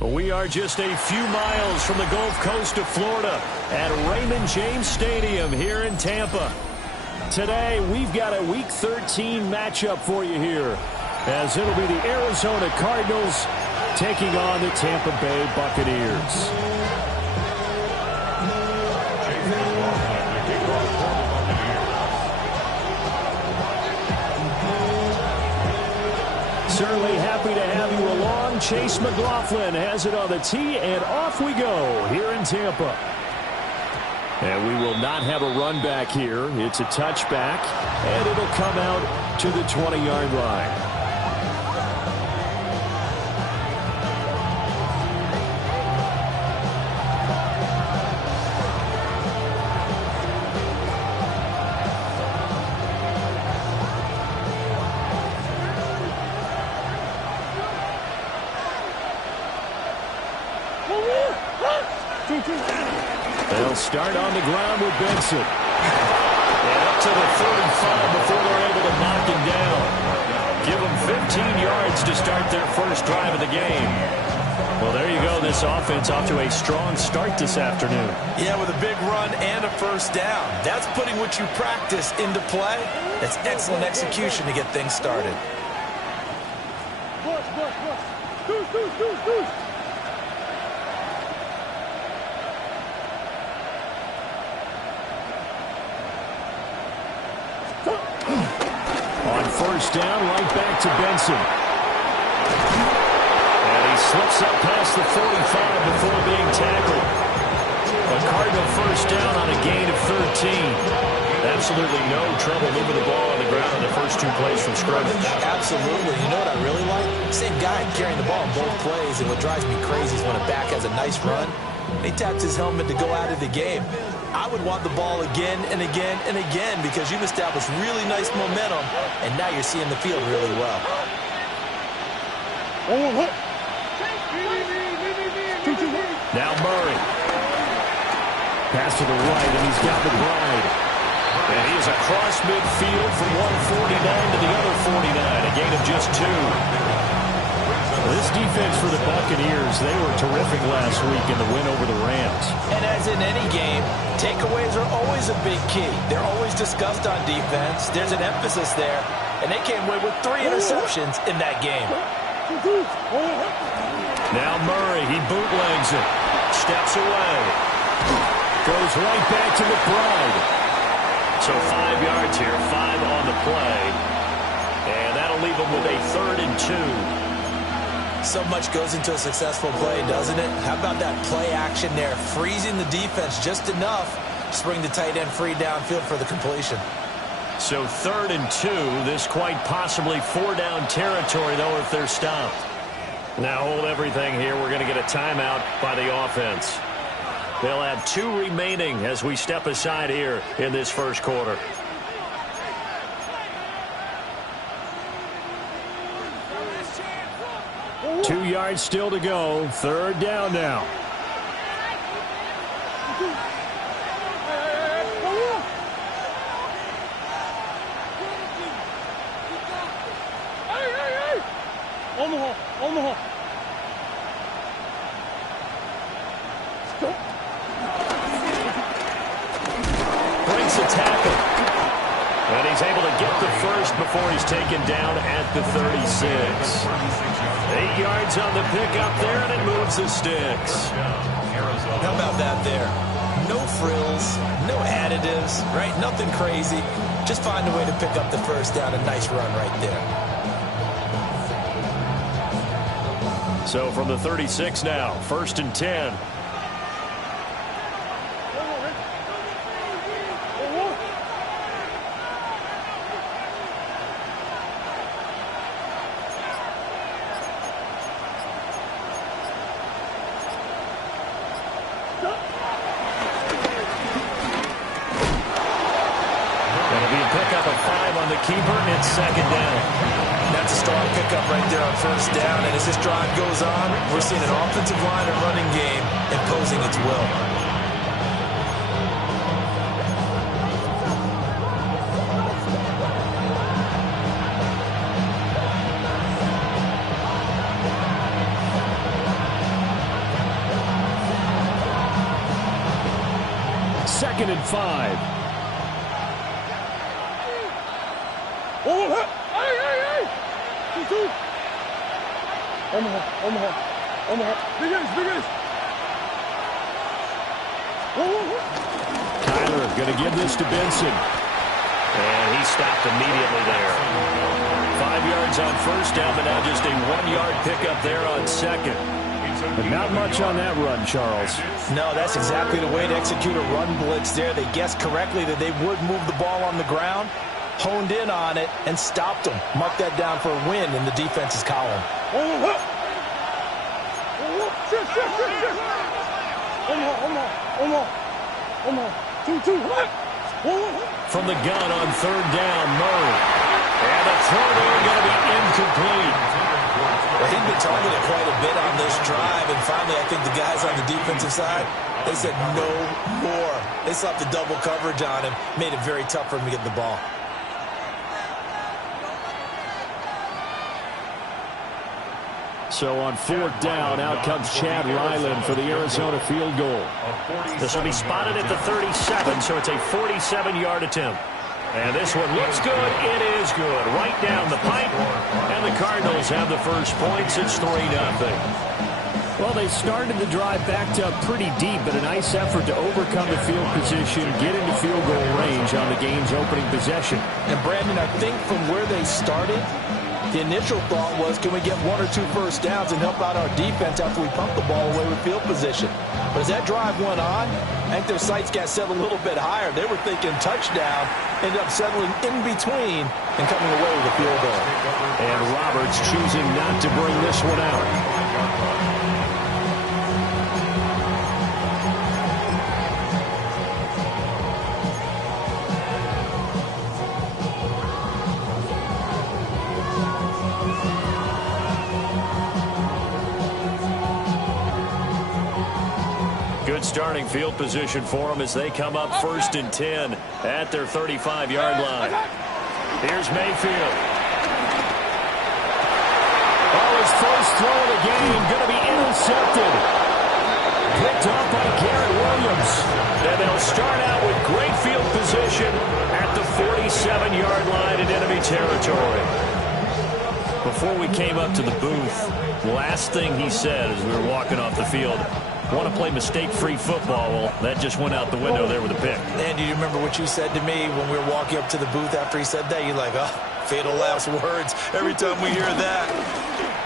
We are just a few miles from the Gulf Coast of Florida at Raymond James Stadium here in Tampa. Today, we've got a Week 13 matchup for you here, as it'll be the Arizona Cardinals taking on the Tampa Bay Buccaneers. Certainly happy to have you along. Chase McLaughlin has it on the tee, and off we go here in Tampa. And we will not have a run back here. It's a touchback, and it'll come out to the 20-yard line. They'll start on the ground with Benson. And up to the 35 before they're able to knock him down. Give them 15 yards to start their first drive of the game. Well, there you go. This offense off to a strong start this afternoon. Yeah, with a big run and a first down. That's putting what you practice into play. That's excellent execution to get things started. On first down, right back to Benson. And he slips up past the 45 before being tackled. A Cardinal first down on a gain of 13. Absolutely no trouble moving the ball on the ground on the first two plays from scrimmage. Absolutely. You know what I really like? Same guy carrying the ball in both plays, and what drives me crazy is when a back has a nice run, he taps his helmet to go out of the game. I would want the ball again and again and again because you've established really nice momentum, and now you're seeing the field really well. Now Murray. Pass to the right, and he's got McBride. And he is across midfield from 149 to the other 49, a gain of just 2. This defense for the Buccaneers, they were terrific last week in the win over the Rams. And as in any game, takeaways are always a big key. They're always discussed on defense. There's an emphasis there, and they came away with 3 interceptions in that game. Now Murray, he bootlegs it. Steps away. Goes right back to McBride. So 5 yards here, 5 on the play. And that'll leave them with a 3rd and 2. So much goes into a successful play, doesn't it? How about that play action there? Freezing the defense just enough to bring the tight end free downfield for the completion. So 3rd and 2. This quite possibly 4-down territory, though, if they're stopped. Now hold everything here. We're going to get a timeout by the offense. They'll have 2 remaining as we step aside here in this first quarter. 2 yards still to go. 3rd down now. Breaks a tackle. And he's able to get the first before he's taken down at the 36. 8 yards on the pickup there, and it moves the sticks. How about that there? No frills, no additives, right? Nothing crazy. Just find a way to pick up the first down. A nice run right there. So from the 36 now, 1st and 10. Keeper, it's 2nd down. That's a strong pickup right there on 1st down, and as this drive goes on, we're seeing an offensive line and running game imposing its will. 2nd and 5. Kyler going to give this to Benson. And he stopped immediately there. 5 yards on first down, but now just a 1-yard pickup there on second. But not much on that run, Charles. No, that's exactly the way to execute a run blitz there. They guessed correctly that they would move the ball on the ground, honed in on it, and stopped them. Mark that down for a win in the defense's column. From the gun on 3rd down, Murray. And the throw there going to be incomplete. Well, he'd been targeted quite a bit on this drive, and finally I think the guys on the defensive side, they said no more. They slapped the double coverage on him, made it very tough for him to get the ball. So on 4th down, out comes Chad Ryland for the Arizona field goal. This will be spotted at the 37, so it's a 47-yard attempt. And this one looks good. It is good. Right down the pipe. And the Cardinals have the first points. It's 3-0. Well, they started the drive backed up pretty deep, but a nice effort to overcome the field position, get into field goal range on the game's opening possession. And, Brandon, I think from where they started, the initial thought was, can we get 1 or 2 first downs and help out our defense after we pump the ball away with field position? But as that drive went on, I think their sights got set a little bit higher. They were thinking touchdown, ended up settling in between and coming away with a field goal. And Roberts choosing not to bring this one out. Good starting field position for them as they come up 1st and 10 at their 35-yard line. Here's Mayfield. Oh, his first throw of the game going to be intercepted. Picked up by Garrett Williams. And they'll start out with great field position at the 47-yard line in enemy territory. Before we came up to the booth, last thing he said as we were walking off the field, want to play mistake-free football. Well, that just went out the window there with a pick. And do you remember what you said to me when we were walking up to the booth after he said that? You're like, oh, fatal last words. Every time we hear that,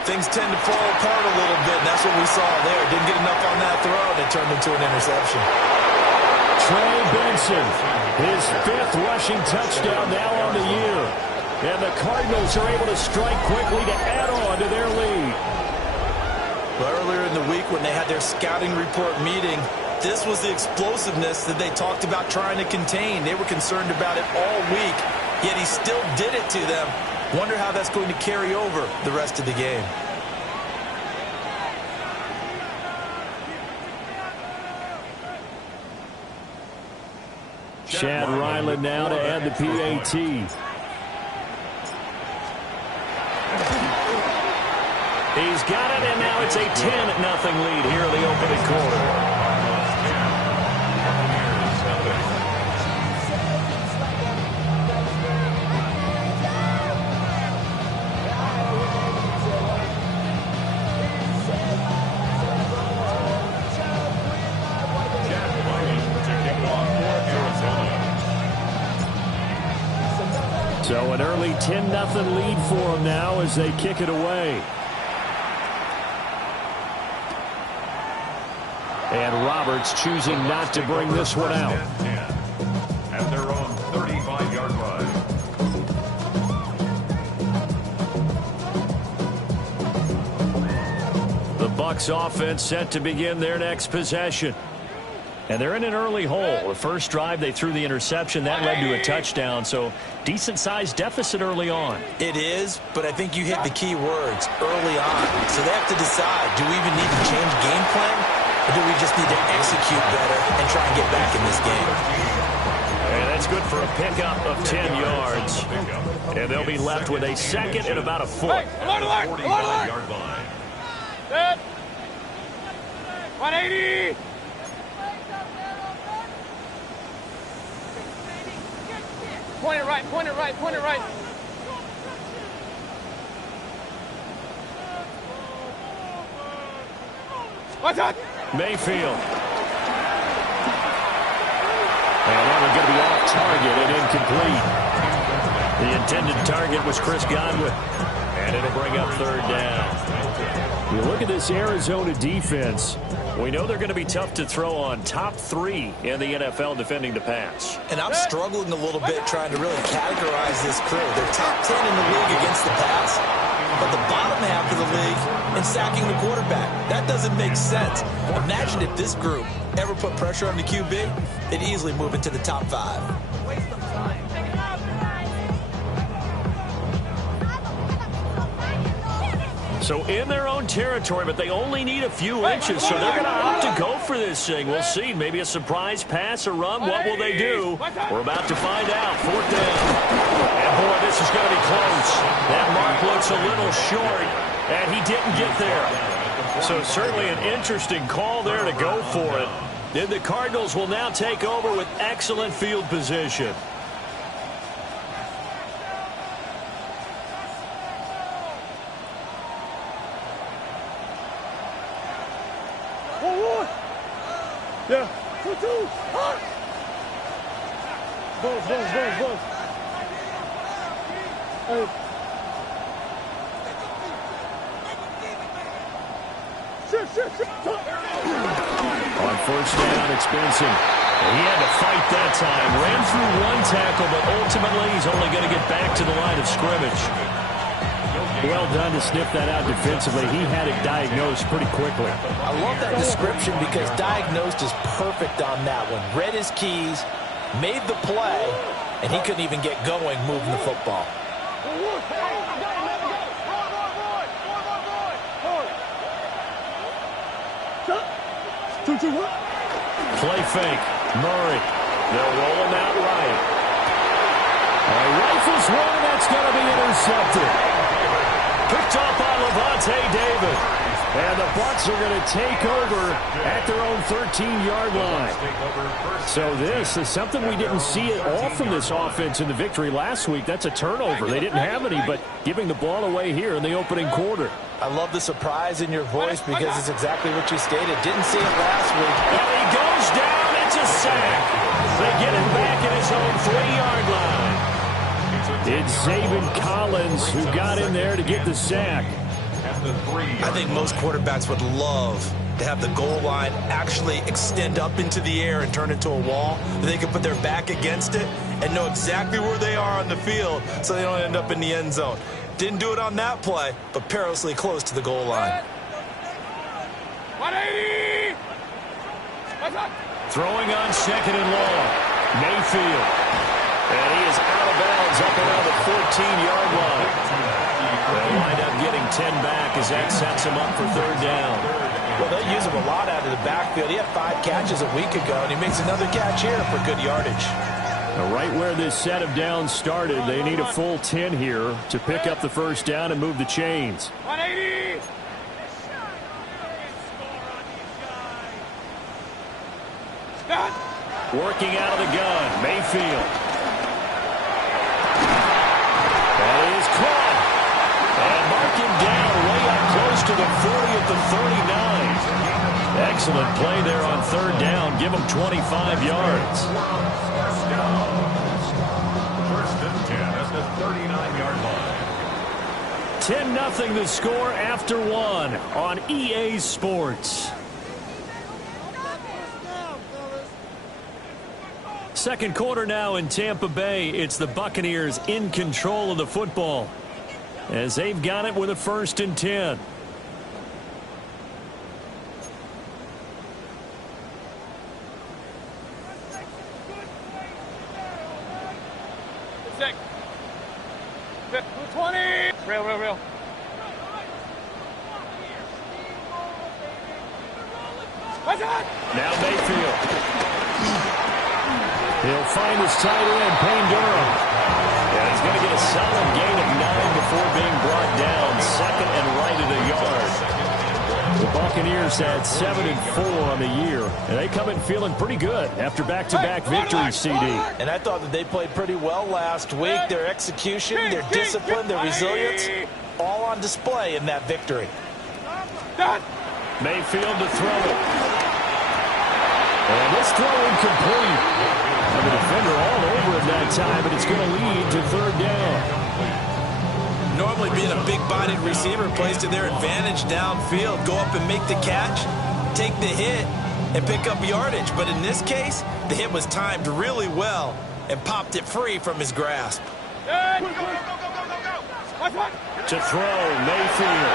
things tend to fall apart a little bit, and that's what we saw there. Didn't get enough on that throw, and it turned into an interception. Trey Benson, his 5th rushing touchdown now on the year. And the Cardinals are able to strike quickly to add on to their lead. Well, earlier in the week when they had their scouting report meeting, this was the explosiveness that they talked about trying to contain. They were concerned about it all week, yet he still did it to them. Wonder how that's going to carry over the rest of the game. Chad Ryland now to add the PAT. He's got it, and now it's a 10-0 lead here in the opening quarter. So an early 10-0 lead for them now as they kick it away. And Roberts choosing not to bring this one out. At their own 35-yard line. The Bucks offense set to begin their next possession. And they're in an early hole. The first drive, they threw the interception. That led to a touchdown. So decent-sized deficit early on. It is, but I think you hit the key words early on. So they have to decide, do we even need to change game plan? Or do we just need to execute better and try and get back in this game? And that's good for a pickup of 10 yards. And they'll be left with a second and about a foot. 45-yard line. Set. 180. point it right, point it right, point it right. Watch out! Mayfield. And that one going to be off target and incomplete. The intended target was Chris Godwin. And it'll bring up third down. You look at this Arizona defense. We know they're going to be tough to throw on. Top 3 in the NFL defending the pass. And I'm struggling a little bit trying to really categorize this crew. They're top 10 in the league against the pass, but the bottom half of the league in sacking the quarterback. That doesn't make sense. Imagine if this group ever put pressure on the QB, it'd easily move into the top 5. So in their own territory, but they only need a few inches, so they're going to opt to go for this thing. We'll see. Maybe a surprise pass or run. What will they do? We're about to find out. Fourth down. And, boy, this is going to be close. That mark looks a little short, and he didn't get there. So certainly an interesting call there to go for it. Then the Cardinals will now take over with excellent field position. Yeah. 2-2. Hot. Buzz. Hey. Shit. On first down, it's Benson. He had to fight that time. Ran through one tackle, but ultimately he's only going to get back to the line of scrimmage. Well done to sniff that out defensively. He had it diagnosed pretty quickly. I love that description because diagnosed is perfect on that one. Read his keys, made the play, and he couldn't even get going moving the football. Play fake. Murray. They'll roll him out right. Rifles one, that's going to be intercepted. Picked off by Levante David. And the Bucks are going to take over at their own 13-yard line. So this is something we didn't see at all from this offense in the victory last week. That's a turnover. They didn't have any, but giving the ball away here in the opening quarter. I love the surprise in your voice because it's exactly what you stated. Didn't see it last week. And he goes down. It's a sack. They get him back at his own 3-yard line. It's Zaven Collins who got in there to get the sack. I think most quarterbacks would love to have the goal line actually extend up into the air and turn into a wall. They can put their back against it and know exactly where they are on the field so they don't end up in the end zone. Didn't do it on that play, but perilously close to the goal line. 180! Throwing on second and long. Mayfield. And he is out of bounds up around the 14-yard line. They'll wind up getting 10 back as that sets him up for third down. Well, they'll use him a lot out of the backfield. He had 5 catches a week ago, and he makes another catch here for good yardage. Now, right where this set of downs started, they need a full 10 here to pick up the first down and move the chains. 180! Working out of the gun, Mayfield. That is caught. And mark him down way up close to the 40 at the 39. Excellent play there on third down. Give him 25 yards. First and 10 at the 39-yard line. 10-0 the score after one on EA Sports. Second quarter now in Tampa Bay. It's the Buccaneers in control of the football as they've got it with a 1st and 10. Six. 20. Real. Now Mayfield. He'll find his tight end, Payne Durham. Yeah, he's going to get a solid gain of 9 before being brought down. Second and right at a yard. The Buccaneers Bucks at 7-4 on the year, and they come in feeling pretty good after back-to-back victories, CD. And I thought that they played pretty well last week. Their execution, their discipline, their resilience, all on display in that victory. Mayfield to throw it. And this throw incomplete. And the defender all over him that time, but it's going to lead to third down. Normally being a big-bodied receiver plays to their advantage downfield. Go up and make the catch, take the hit, and pick up yardage. But in this case, the hit was timed really well and popped it free from his grasp. To throw, Mayfield.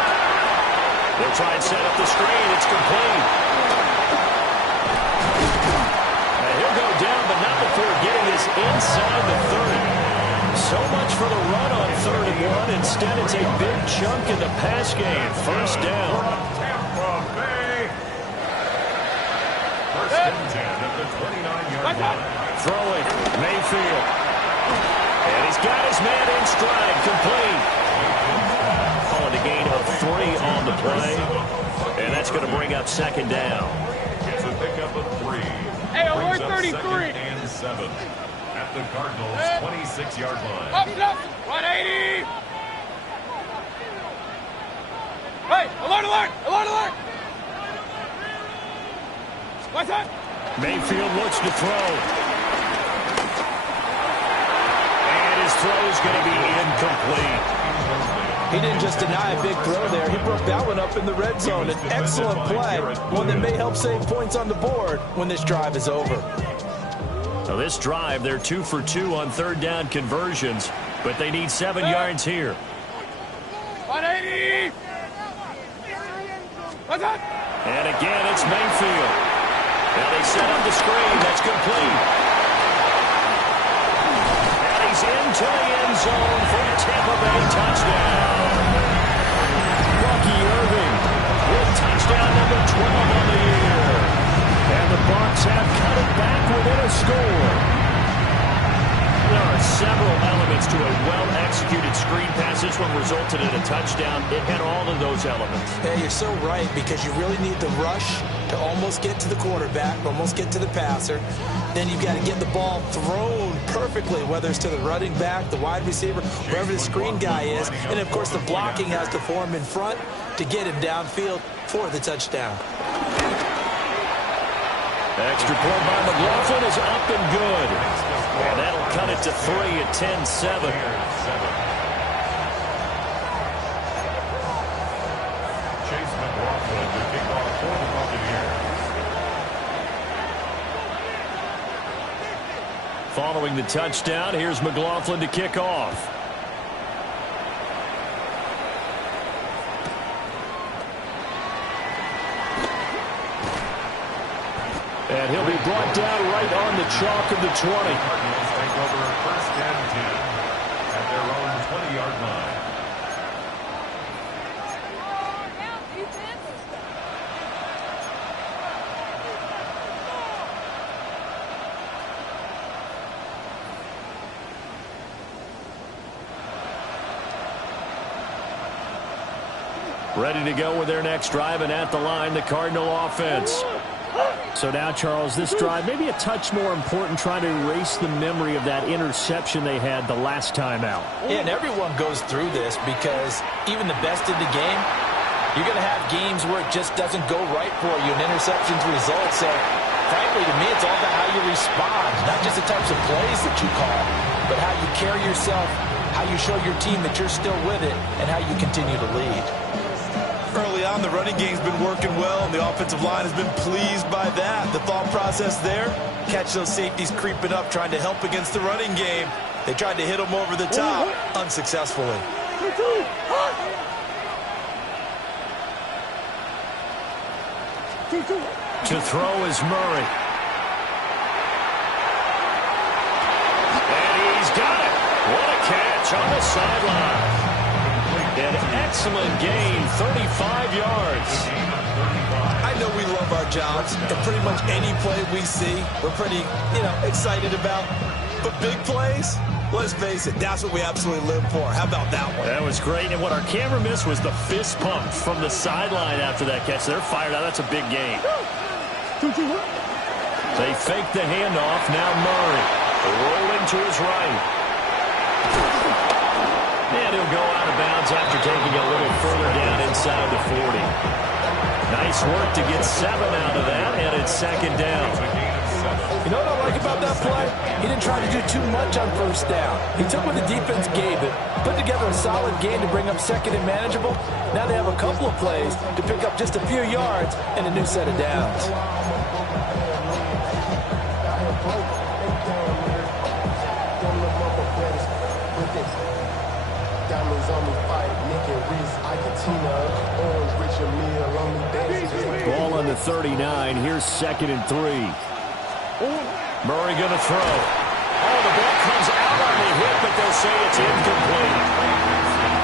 They'll try and set up the screen. It's complete. And he'll go down, but not before getting this inside the 30. So much for the run on 3rd and 1. Instead, it's a big chunk in the pass game. First down. Tampa Bay. First and 10 at the 29-yard line. Throwing, Mayfield. And he's got his man in stride, complete. Calling a gain of 3 on the play. And that's going to bring up second down. It's a pickup of 3. Hey, alert Brings 33. up 2nd and 7 at the Cardinals' 26-yard line. Up, 180. Hey, alert, alert, alert, alert. What's that? Mayfield looks to throw. And his throw is going to be incomplete. He didn't just deny a big throw there. He broke that one up in the red zone. An excellent play, one that may help save points on the board when this drive is over. So this drive, they're 2 for 2 on 3rd down conversions, but they need 7 yards here. 180. What's that? And again, it's Mayfield. Now they set up the screen. That's complete. And he's into the end zone for a Tampa Bay touchdown. Bucky Irving with touchdown number 12 on the year. And the Bucks have cut it back within a score. There are several elements to a well-executed screen pass. This one resulted in a touchdown. It had all of those elements. Yeah, you're so right, because you really need the rush to almost get to the quarterback, almost get to the passer. Then you've got to get the ball thrown perfectly, whether it's to the running back, the wide receiver, wherever the screen guy is. And, of course, the blocking has to form in front to get him downfield for the touchdown. Extra point by McLaughlin is up and good. And that'll cut it to 3 at 10-7. Chase McLaughlin to kick off for the Buccaneers. Following the touchdown, here's McLaughlin to kick off. And he'll be brought down right on the chalk of the 20. Cardinals take over 1st and 10 at their own 20-yard line. Ready to go with their next drive, and at the line, the Cardinal offense. So now, Charles, this drive maybe a touch more important, trying to erase the memory of that interception they had the last time out. Yeah, and everyone goes through this, because even the best in the game, you're going to have games where it just doesn't go right for you, and interceptions result. So, frankly, to me, it's all about how you respond, not just the types of plays that you call, but how you carry yourself, how you show your team that you're still with it, and how you continue to lead. Early on, the running game's been working well, and the offensive line has been pleased by that. The thought process there, catch those safeties creeping up, trying to help against the running game. They tried to hit them over the top, unsuccessfully. To throw is Murray. And he's got it. What a catch on the sideline. An excellent gain, 35 yards. I know we love our jobs, and pretty much any play we see, we're pretty, excited about. But big plays, Let's face it, that's what we absolutely live for. How about that one? That was great, and what our camera missed was the fist pump from the sideline after that catch. They're fired out. That's a big game. They fake the handoff. Now Murray rolling to his right. And he'll go out of bounds after taking a little further down inside the 40. Nice work to get 7 out of that, and it's second down. You know what I like about that play? He didn't try to do too much on first down. He took what the defense gave it, put together a solid game to bring up second and manageable. Now they have a couple of plays to pick up just a few yards and a new set of downs. Ball on the 39. Here's second and 3. Murray going to throw. Oh, the ball comes out on the hit, but they'll say it's incomplete.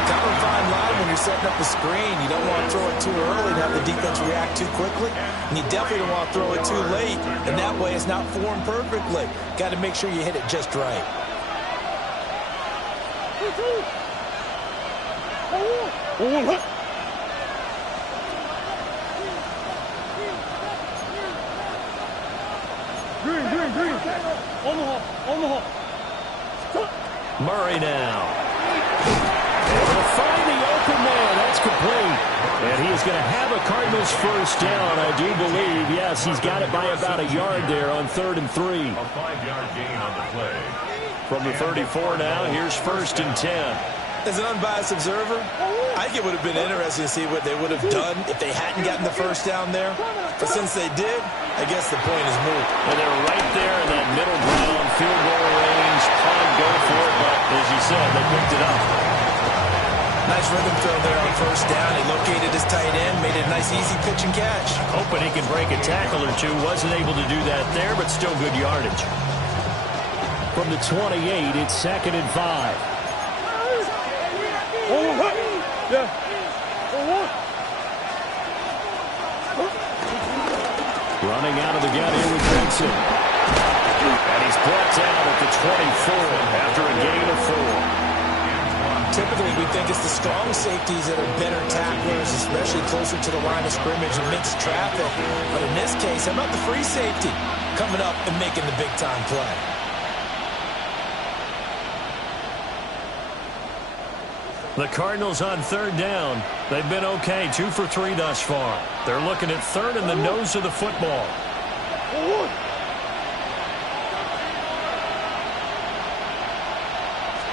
Kind of a fine line when you're setting up a screen. You don't want to throw it too early and have the defense react too quickly. And you definitely don't want to throw it too late. And that way it's not formed perfectly. Got to make sure you hit it just right. Murray now. And they'll find the open man. That's complete. And he is going to have a Cardinals first down, I do believe. Yes, he's got it by about a yard there on 3rd and 3. A 5-yard gain on the play. From the 34 now, here's 1st and 10. As an unbiased observer, I think it would have been interesting to see what they would have done if they hadn't gotten the first down there. But since they did, I guess the point is moot. And they're right there in that middle ground, field goal range, punt, go for it. But as you said, they picked it up. Nice rhythm throw there on first down. He located his tight end, made it a nice easy pitch and catch. Hoping he can break a tackle or two. Wasn't able to do that there, but still good yardage. From the 28, it's 2nd and 5. Running out of the gun here with Benson. And he's brought down at the 24 after a gain of 4. Typically, we think it's the strong safeties that are better tacklers, especially closer to the line of scrimmage and mixed traffic. But in this case, how about the free safety coming up and making the big-time play? The Cardinals on 3rd down. They've been okay, 2 for 3 thus far. They're looking at 3rd in the nose of the football.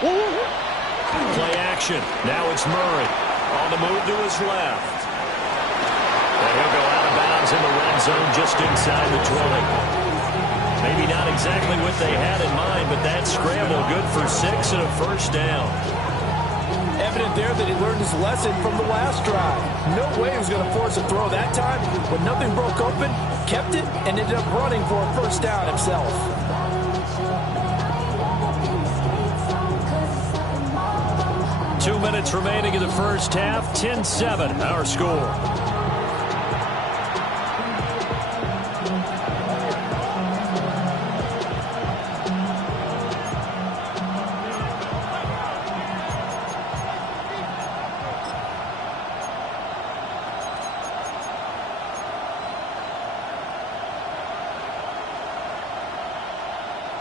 Play action. Now it's Murray on the move to his left. And he'll go out of bounds in the red zone just inside the 20. Maybe not exactly what they had in mind, but that scramble good for 6 and a first down. Evident there that he learned his lesson from the last drive. No way he was going to force a throw that time. When nothing broke open, kept it, and ended up running for a first down himself. Two minutes remaining in the first half. 10-7, our score.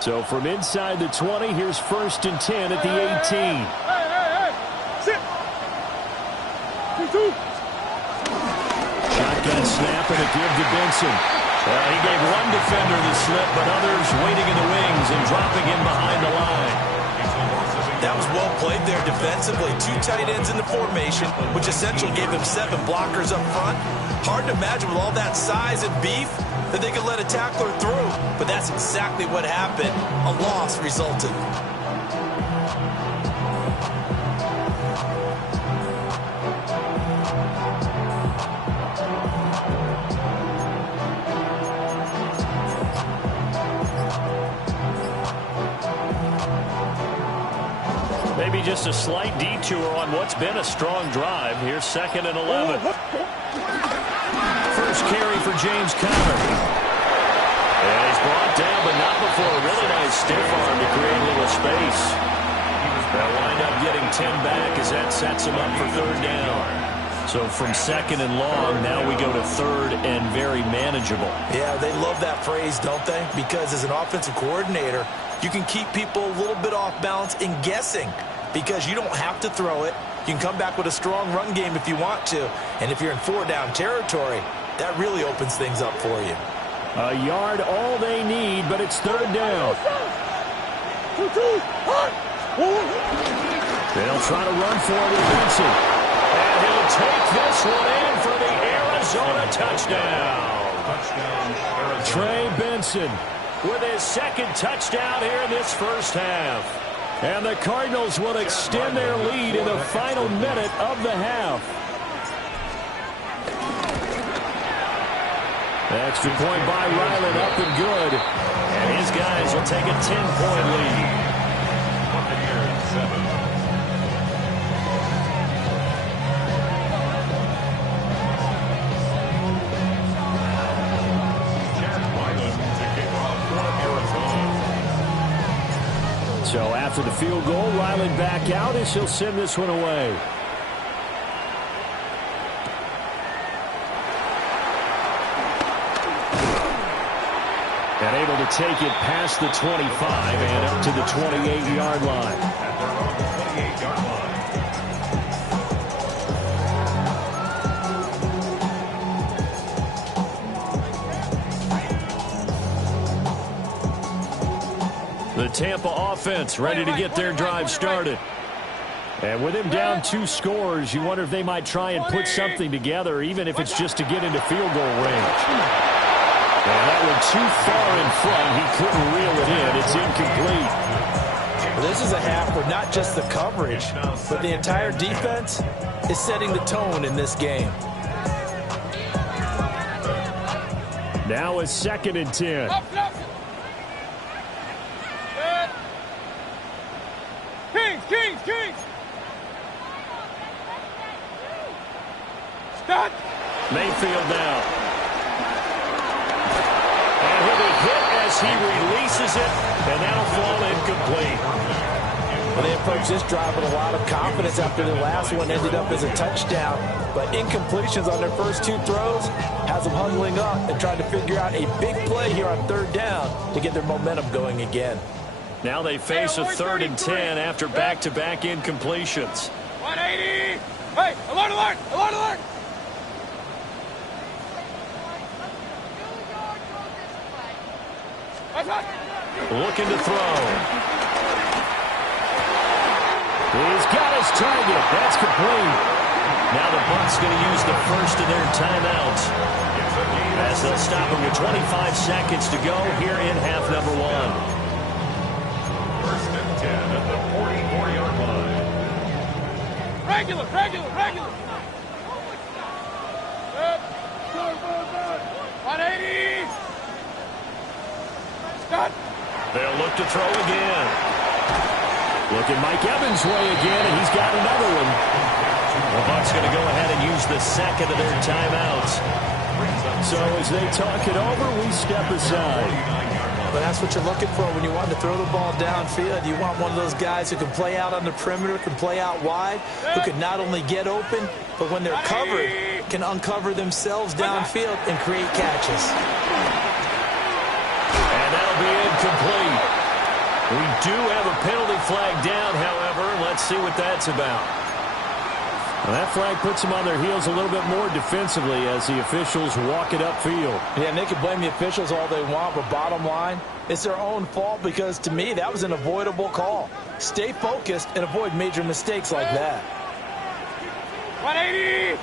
So from inside the 20, here's 1st and 10 at the 18. Sit. 2. Shotgun snap and a give to Benson. He gave one defender the slip, but others waiting in the wings and dropping in behind the line. That was well played there defensively. 2 tight ends in the formation, which essentially gave them 7 blockers up front. Hard to imagine with all that size and beef that they could let a tackler through. But that's exactly what happened. A loss resulted. Maybe just a slight detour on what's been a strong drive. Here's 2nd and 11. First carry for James Conner. And he's brought down, but not before a really nice stiff arm to create a little space. They'll wind up getting 10 back as that sets them up for third down. So from second and long, now we go to third and very manageable. Yeah, they love that phrase, don't they? Because as an offensive coordinator, you can keep people a little bit off balance and guessing because you don't have to throw it. You can come back with a strong run game if you want to. And if you're in four-down territory, that really opens things up for you. A yard all they need, but it's third down. They'll try to run for it with Benson. And he'll take this one in for the Arizona touchdown. Trey Benson with his second touchdown here in this first half. And the Cardinals will extend their lead in the final minute of the half. The extra point by Ryland up and good. And his guys will take a 10-point lead. So after the field goal, Ryland back out as he'll send this one away. And able to take it past the 25 and up to the 28-yard line. The Tampa offense ready to get their drive started. And with him down 2 scores, you wonder if they might try and put something together, even if it's just to get into field goal range. And that one too far in front. He couldn't reel it in. It's incomplete. Well, this is a half where not just the coverage, but the entire defense is setting the tone in this game. Now it's 2nd and 10. Kings! Stop! Mayfield now. And he'll be hit as he releases it, and that'll fall incomplete. Well, they approached this drive with a lot of confidence after the last one ended up as a touchdown. But incompletions on their first 2 throws has them huddling up and trying to figure out a big play here on third down to get their momentum going again. Now they face a 3rd and 10 after back-to-back incompletions. 180! Hey, alert! Looking to throw. He's got his target. That's complete. Now the Bucks going to use the first of their timeouts as they'll stop him with 25 seconds to go here in half number 1. 10 at the 44-yard line. Regular. 180. Stop. They'll look to throw again. Look at Mike Evans' way again, and he's got another one. The Bucks going to go ahead and use the second of their timeouts. So as they talk it over, we step aside. But that's what you're looking for when you want to throw the ball downfield. You want one of those guys who can play out on the perimeter, can play out wide, who can not only get open, but when they're covered, can uncover themselves downfield and create catches. And that'll be incomplete. We do have a penalty flag down, however. Let's see what that's about. Well, that flag puts them on their heels a little bit more defensively as the officials walk it upfield. Yeah, and they can blame the officials all they want, but bottom line, it's their own fault because, to me, that was an avoidable call. Stay focused and avoid major mistakes like that. 180!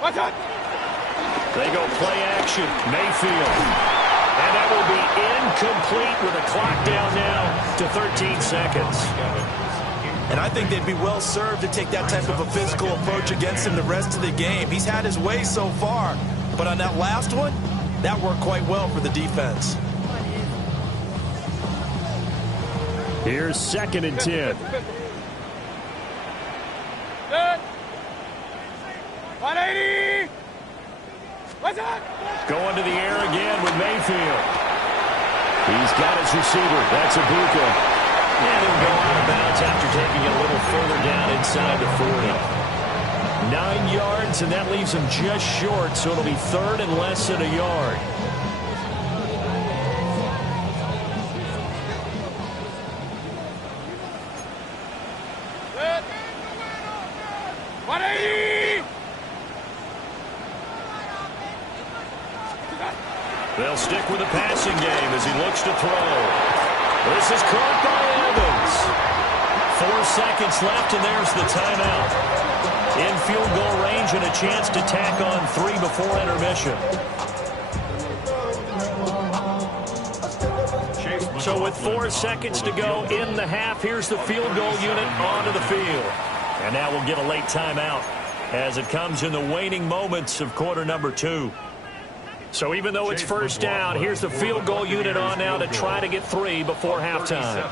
What's up? They go play action. Mayfield. And that will be incomplete with a clock down now to 13 seconds. And I think they'd be well served to take that type of a physical approach against him the rest of the game. He's had his way so far, but on that last one, that worked quite well for the defense. Here's 2nd and 10. 180! What's up? Going to the air again with Mayfield. He's got his receiver. That's Ibuka. And he'll go out of bounds after taking it a little further down inside the 40. 9 yards, and that leaves him just short, so it'll be third and less than a yard. They'll stick with the passing game as he looks to throw. This is caught by Evans. 4 seconds left, and there's the timeout. In field goal range and a chance to tack on 3 before intermission. So with 4 seconds to go in the half, here's the field goal unit onto the field. And now we'll get a late timeout as it comes in the waning moments of quarter number 2. So even though it's first down, here's the field goal unit on now to try to get 3 before halftime.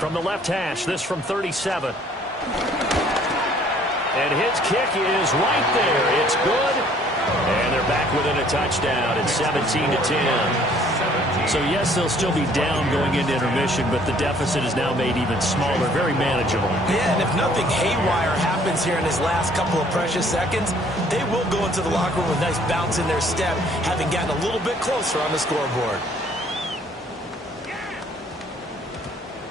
From the left hash, this from 37. And his kick is right there. It's good. And they're back within a touchdown. It's 17-10. So, yes, they'll still be down going into intermission, but the deficit is now made even smaller, very manageable. Yeah, and if nothing haywire happens here in his last couple of precious seconds, they will go into the locker room with a nice bounce in their step, having gotten a little bit closer on the scoreboard.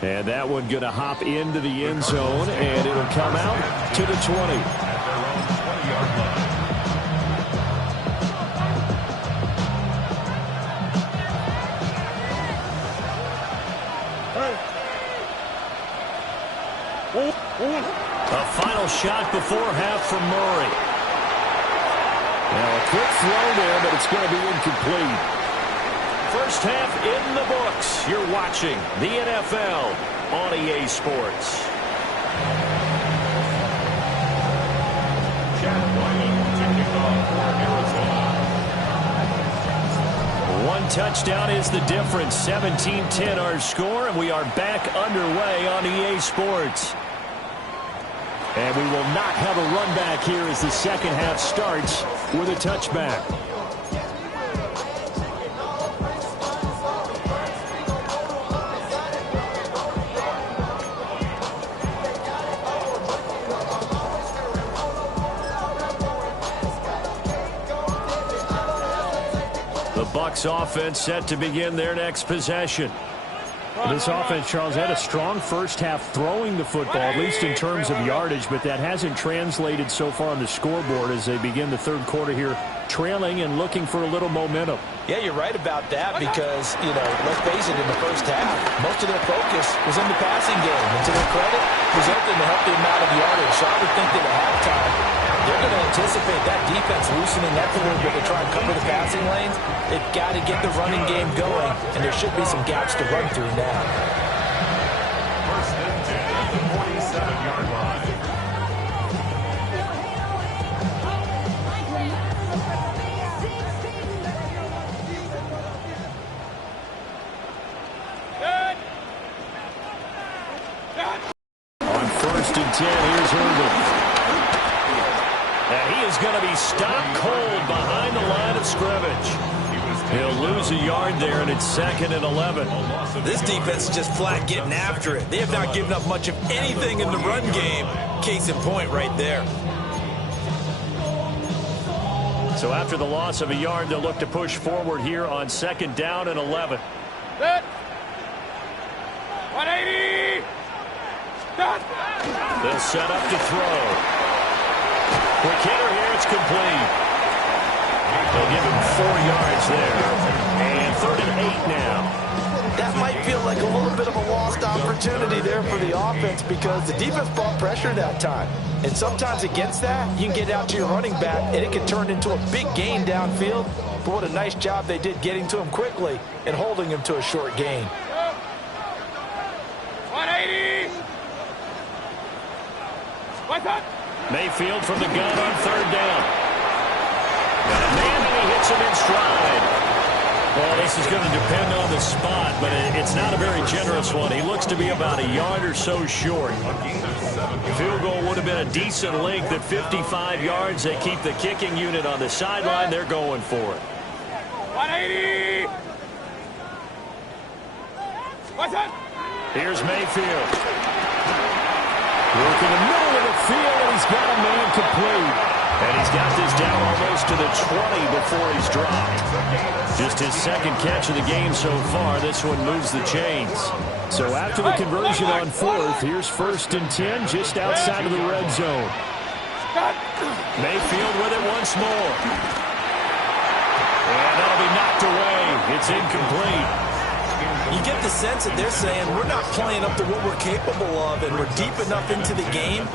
And that one going to hop into the end zone, and it'll come out to the 20. At their own 20-yard line. A final shot before half from Murray. Now a quick throw there, but it's going to be incomplete. First half in the books. You're watching the NFL on EA Sports. One touchdown is the difference. 17-10 our score, and we are back underway on EA Sports. And we will not have a run back here as the second half starts with a touchback. The Bucks offense set to begin their next possession. This offense, Charles, had a strong first half throwing the football, at least in terms of yardage, but that hasn't translated so far on the scoreboard as they begin the third quarter here, trailing and looking for a little momentum. Yeah, you're right about that because, let's face it, in the first half, most of their focus was in the passing game. And to their credit, was open to help the amount of yardage. So I would think that at halftime, they're going to anticipate that defense loosening up a little bit to try and cover the passing lanes. They've got to get the running game going, and there should be some gaps to run through now. First and 10 at the 47-yard line. On first and 10, here's Irvin. And he is going to be stopped cold behind the line of scrimmage. He'll lose a yard there, and it's 2nd and 11. This defense is just flat getting after it. They have not given up much of anything in the run game. Case in point right there. So after the loss of a yard, they'll look to push forward here on 2nd down and 11. Set. 180. Done. They'll set up to throw. Quick hitter here, it's complete. They'll give him 4 yards there. And 3rd and 8 now. That might feel like a little bit of a lost opportunity there for the offense because the defense brought pressure that time. And sometimes against that, you can get out to your running back, and it can turn into a big gain downfield. But what a nice job they did getting to him quickly and holding him to a short gain. 180. What's up? Mayfield from the gun on 3rd down. Got a man, and he hits him in stride. Well, this is going to depend on the spot, but it's not a very generous one. He looks to be about a yard or so short. Field goal would have been a decent length at 55 yards. They keep the kicking unit on the sideline. They're going for it. 180. Here's Mayfield. Work in the middle of the field, and he's got a man complete. And he's got this down almost to the 20 before he's dropped. Just his second catch of the game so far. This one moves the chains. So after the conversion on fourth, here's 1st and 10 just outside of the red zone. Mayfield with it once more. And that'll be knocked away. It's incomplete. You get the sense that they're saying we're not playing up to what we're capable of, and we're deep enough into the game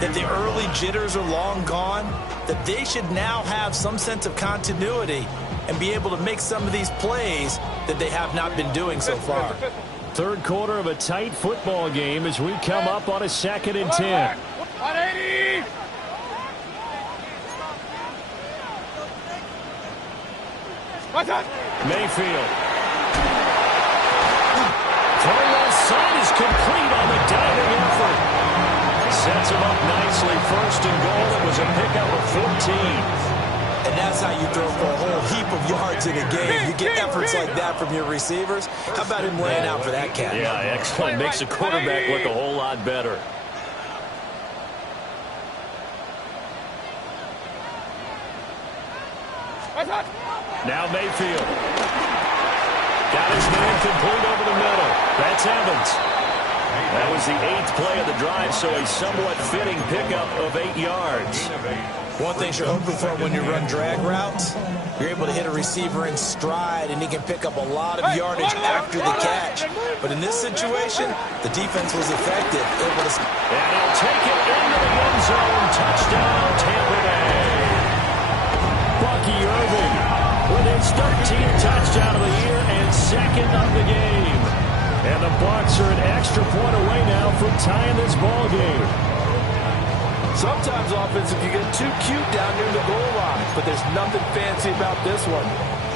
that the early jitters are long gone, that they should now have some sense of continuity and be able to make some of these plays that they have not been doing so far. Third quarter of a tight football game as we come up on a 2nd and 10. 180. Mayfield. Throw left side is complete on the diving effort. Sets him up nicely. 1st and goal. It was a pickup of 14. And that's how you throw for a whole heap of yards in a game. You get efforts like that from your receivers. How about him laying out for that catch? Yeah, excellent. Makes a quarterback look a whole lot better. Now Mayfield. Got his man complete over the middle. That's Evans. That was the 8th play of the drive, so a somewhat fitting pickup of 8 yards. One thing you're hoping for when you run drag routes, you're able to hit a receiver in stride, and he can pick up a lot of yardage after the catch. But in this situation, the defense was effective. Able to... And he'll take it into the end zone. Touchdown, Tampa Bay. Bucky Irving with his 13th touchdown of the year and 2nd of the game. And the Bucks are an extra point away now from tying this ball game. Sometimes offense, if you get too cute down near the goal line, but there's nothing fancy about this one.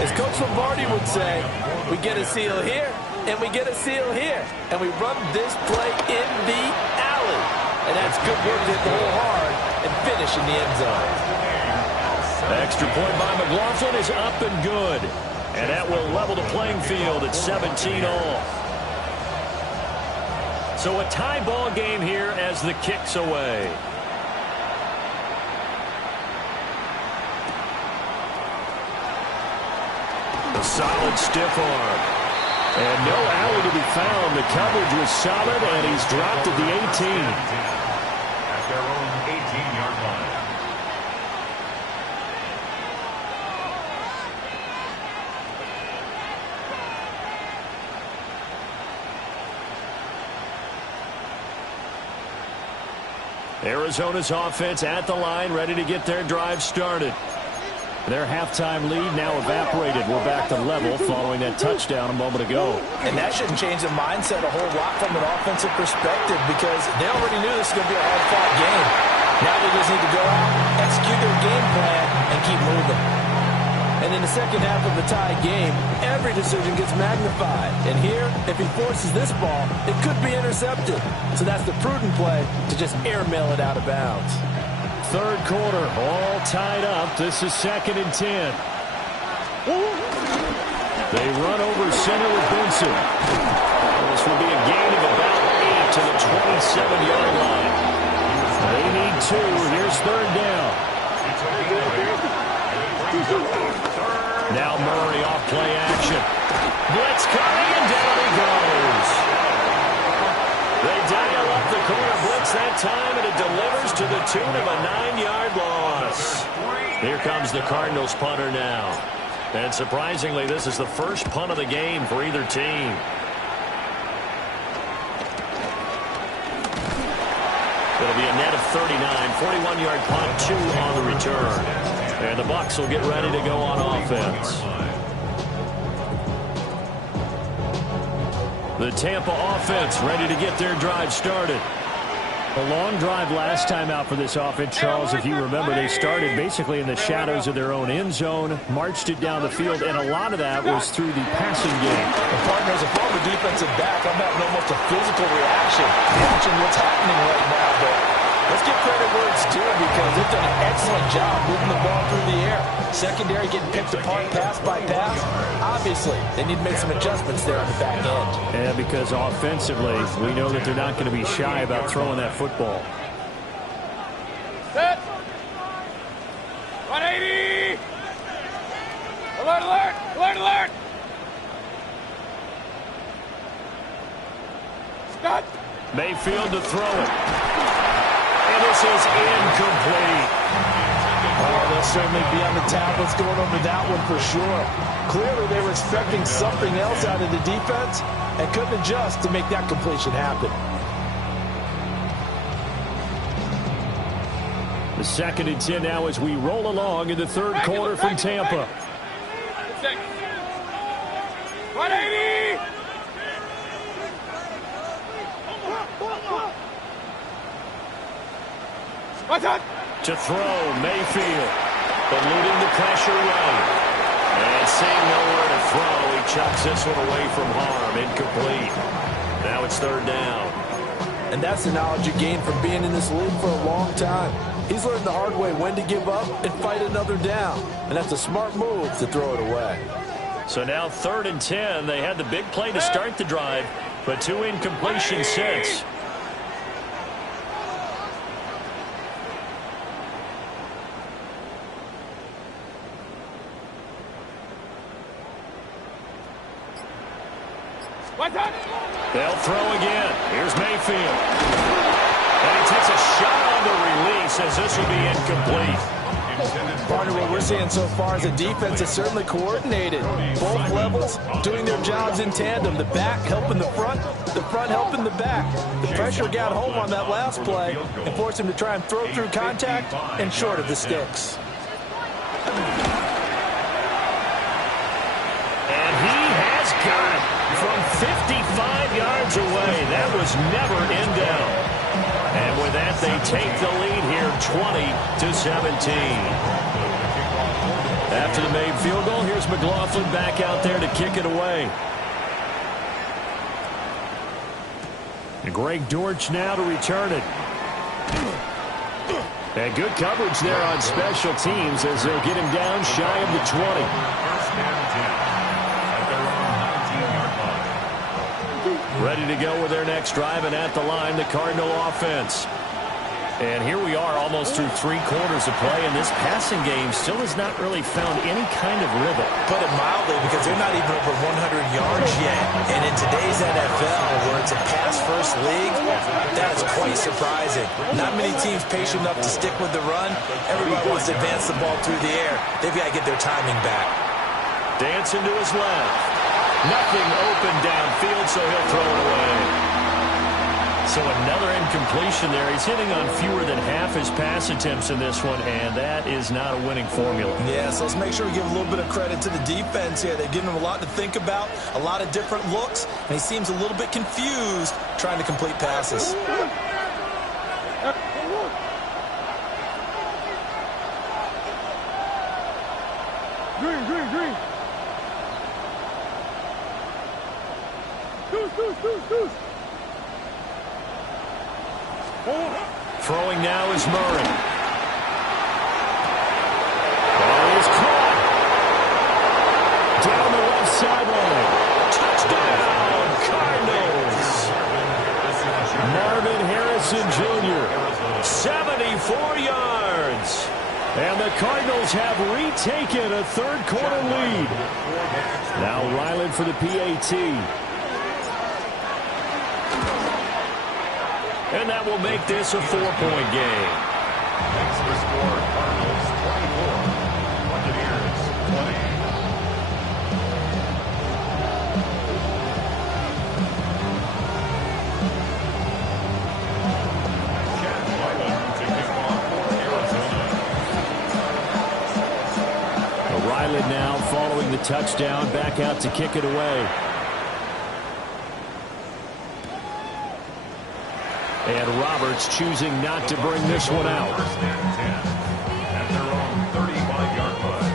As Coach Lombardi would say, we get a seal here, and we get a seal here, and we run this play in the alley. And that's good work to hit the hole hard and finish in the end zone. Extra point by McLaughlin is up and good. And that will level the playing field at 17-all. So a tie ball game here as the kick's away. A solid stiff arm. And no alley to be found. The coverage was solid, and he's dropped at the 18. At their own 18-yard line. Arizona's offense at the line, ready to get their drive started. Their halftime lead now evaporated. We're back to level following that touchdown a moment ago. And that shouldn't change the mindset a whole lot from an offensive perspective, because they already knew this was going to be a hard-fought game. Now they just need to go out, execute their game plan, and keep moving. And in the second half of the tie game, every decision gets magnified. And here, if he forces this ball, it could be intercepted. So that's the prudent play to just airmail it out of bounds. Third quarter, all tied up. This is 2nd and 10. They run over center with Benson. This will be a gain of about 8 to the 27-yard line. They need 2. Here's 3rd down. Now Murray off play action. Blitz coming, and down he goes. They dial up the corner blitz that time, and it delivers to the tune of a 9-yard loss. Here comes the Cardinals punter now. And surprisingly, this is the first punt of the game for either team. It'll be a net of 39, 41-yard punt, 2 on the return. And the Bucks will get ready to go on offense. The Tampa offense ready to get their drive started. A long drive last time out for this offense, Charles. If you remember, they started basically in the shadows of their own end zone, marched it down the field, and a lot of that was through the passing game. The partners, a former defensive back, I'm having almost a physical reaction watching what's happening right now. But Let's give credit where it's due because they've done an excellent job moving the ball through the air. Secondary getting picked apart pass by pass. Obviously, they need to make some adjustments there on the back end. Yeah, because offensively, we know that they're not going to be shy about throwing that football. Set. 180. Alert, alert, alert, alert. Stop. Mayfield to throw it. And this is incomplete. Oh, they'll certainly be on the tablets going over that one for sure. Clearly, they were expecting something else out of the defense and couldn't adjust to make that completion happen. The 2nd and 10 now as we roll along in the third quarter from Tampa. 180. What's up? To throw, Mayfield. Eluding the pressure right. And seeing nowhere to throw, he chucks this one away from harm. Incomplete. Now it's 3rd down. And that's the knowledge you gain from being in this league for a long time. He's learned the hard way when to give up and fight another down. And that's a smart move to throw it away. So now 3rd and 10. They had the big play to start the drive, but 2 incompletions since. What's up? They'll throw again. Here's Mayfield. And he takes a shot on the release as this will be incomplete. Partner, what we're seeing so far is a defense that's certainly coordinated. Both levels doing their jobs in tandem. The back helping the front helping the back. The pressure got home on that last play and forced him to try and throw through contact and short of the sticks. And he has got it from 55 yards away. That was never in down. And with that, they take the lead here 20-17. After the made field goal, here's McLaughlin back out there to kick it away. And Greg Dortch now to return it. And good coverage there on special teams as they'll get him down shy of the 20. 1st and 10. At their own 19-yard line. Ready to go with their next drive, and at the line, the Cardinal offense. And here we are almost through 3 quarters of play, and this passing game still has not really found any kind of rhythm. Put it mildly, because they're not even over 100 yards yet. And in today's NFL, where it's a pass-first league, that is quite surprising. Not many teams patient enough to stick with the run. Everybody wants to advance the ball through the air. They've got to get their timing back. Dancing to his left. Nothing open downfield, so he'll throw it away. So another incompletion there. He's hitting on fewer than half his pass attempts in this one, and that is not a winning formula. Yeah, so let's make sure we give a little bit of credit to the defense here. They've given him a lot to think about, a lot of different looks, and he seems a little bit confused trying to complete passes. Green, green, green. Deuce. Throwing now is Murray. Ball is caught. Down the left sideline. Touchdown, Cardinals. Marvin Harrison Jr., 74 yards. And the Cardinals have retaken a third-quarter lead. Now Ryland for the PAT. And that will make this a 4-point game. Next to score, Cardinals 24, Buccaneers 20. Chad Ryland to kick off for Arizona. Ryland now following the touchdown, back out to kick it away. And Roberts choosing not to bring this one out. 1st and 10 at their own 35-yard line.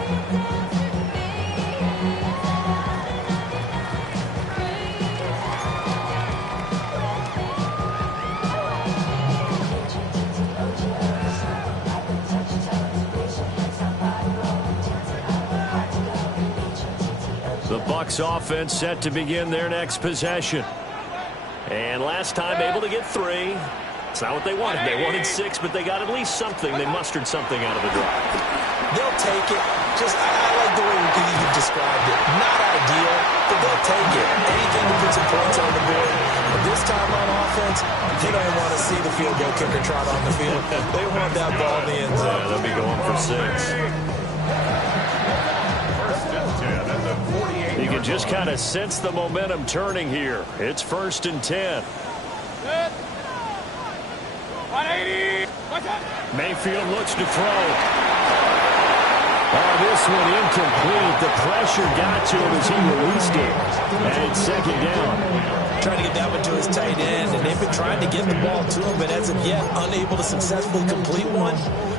Bucks offense set to begin their next possession. And last time able to get 3. It's not what they wanted. They wanted 6, but they got at least something. They mustered something out of the drive. They'll take it. I like the way you described it. Not ideal, but they'll take it. Anything to put some points on the board. But this time on offense, they don't want to see the field goal kicker trot on the field. They want that ball in the end zone. Yeah, they'll be going for 6. You can just kind of sense the momentum turning here. It's 1st and 10. 180. Mayfield looks to throw. Oh, this one incomplete. The pressure got to him as he released it. And it's 2nd down. Trying to get that one to his tight end, and they've been trying to get the ball to him, but as of yet, unable to successfully complete one.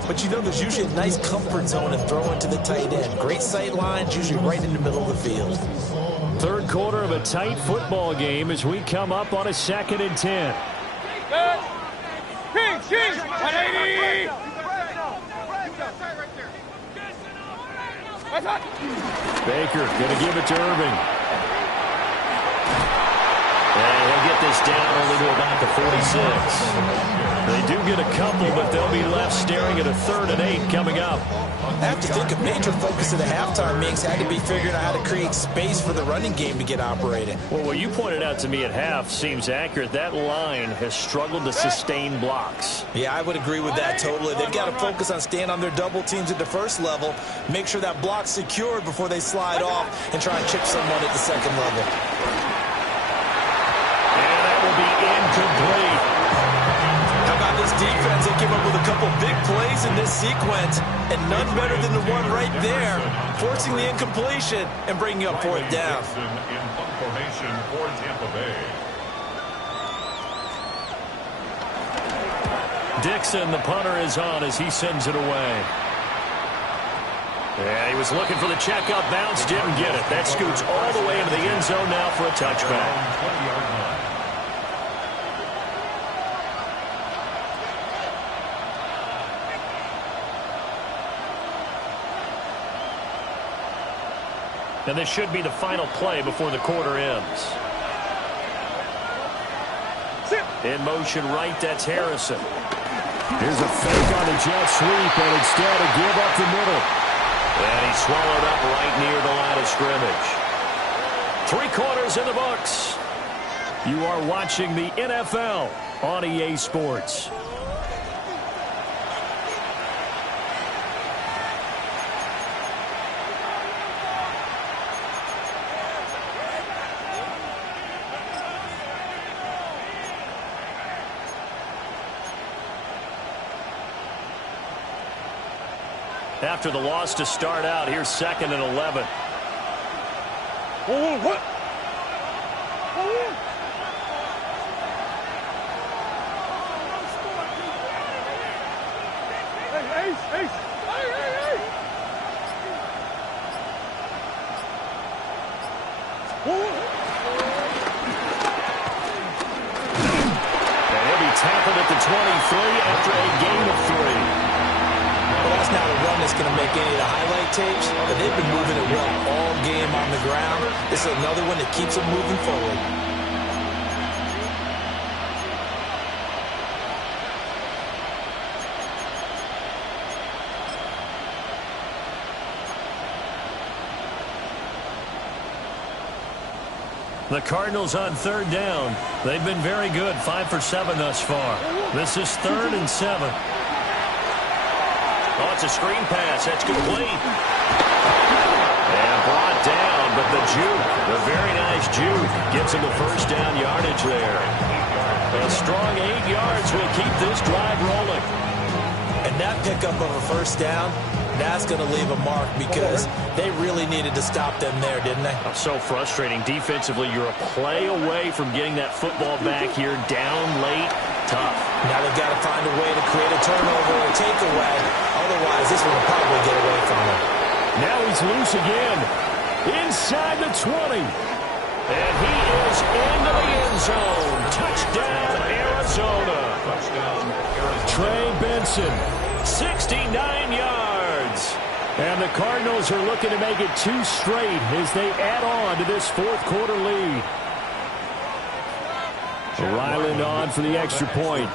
But you know, there's usually a nice comfort zone in throwing to the tight end. Great sight lines, usually right in the middle of the field. 3rd quarter of a tight football game as we come up on a 2nd and 10. King, 180. Baker going to give it to Irving. And he'll get this down only to about the 46. They do get a couple, but they'll be left staring at a 3rd and 8 coming up. I have to think a major focus of the halftime mix had to be figuring out how to create space for the running game to get operating. Well, what you pointed out to me at half seems accurate. That line has struggled to sustain blocks. Yeah, I would agree with that totally. They've got to focus on staying on their double teams at the first level, make sure that block's secured before they slide off and try and chip someone at the 2nd level. And that will be incomplete. How about this defense? They came up with a couple big plays in this sequence, and none better than the one right there, forcing the incompletion and bringing up 4th down. In formation for Tampa Bay. Dixon, the punter, is on as he sends it away. Yeah, he was looking for the checkup bounce, didn't get it. That scoots all the way into the end zone now for a touchback. 20-yard line. And this should be the final play before the quarter ends. In motion right, that's Harrison. Here's a fake on the jet sweep, and instead a give up the middle. And he's swallowed up right near the line of scrimmage. 3 quarters in the books. You are watching the NFL on EA Sports. After the loss to start out, here's 2nd and 11. What? Ace. And he'll be tackled at the 23 after a gain of 3. Well, that's not a run that's going to make any of the highlight tapes, but they've been moving it well all game on the ground. This is another one that keeps them moving forward. The Cardinals on 3rd down. They've been very good, 5 for 7 thus far. This is 3rd and 7. Oh, it's a screen pass. That's complete. And brought down, but the juke, the very nice juke, gives him the 1st down yardage there. A strong 8 yards will keep this drive rolling. And that pickup of a 1st down, that's going to leave a mark because they really needed to stop them there, didn't they? So frustrating. Defensively, you're a play away from getting that football back here, down late, tough. Now they've got to find a way to create a turnover or takeaway. Otherwise, this one will probably get away from them. Now he's loose again. Inside the 20. And he is into the end zone. Touchdown, Arizona. Touchdown, Arizona. Trey Benson, 69 yards. And the Cardinals are looking to make it 2 straight as they add on to this fourth quarter lead. Ryland on for the extra point.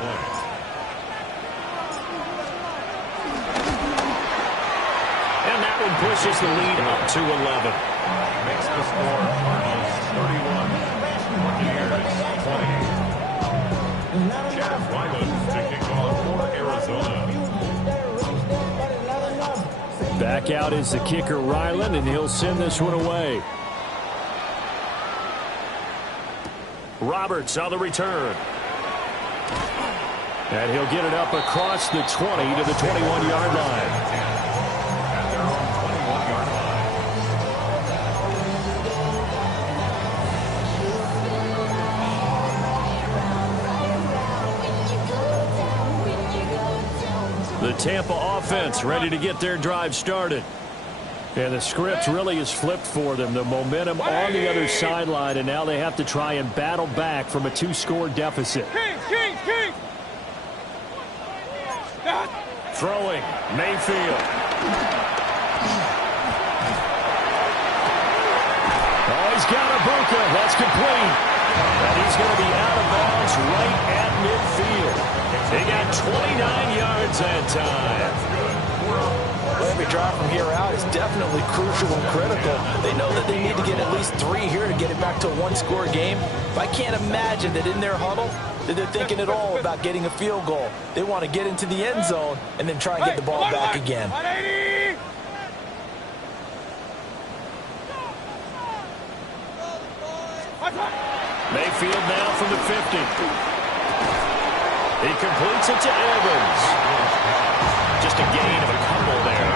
And that one pushes the lead up to 11. Makes the score Cardinals 31, Buccaneers 20. Chad Ryland to kick off for Arizona. Back out is the kicker Ryland, and he'll send this one away. Roberts on the return. And he'll get it up across the 20 to the 21-yard line. At their own 21-yard line. The Tampa offense ready to get their drive started. And the script really is flipped for them. The momentum on the other sideline, and now they have to try and battle back from a 2-score deficit. Kings. Throwing, Mayfield. Oh, he's got a Bucca. That's complete. And he's going to be out of bounds right at midfield. They got 29 yards that time. Well, every drive from here out is definitely crucial and critical. They know that they need to get at least 3 here to get it back to a 1-score game. But I can't imagine that in their huddle that they're thinking at all about getting a field goal. They want to get into the end zone and then try and get the ball back again. 180. Mayfield now from the 50. He completes it to Evans. Just a gain of a couple there.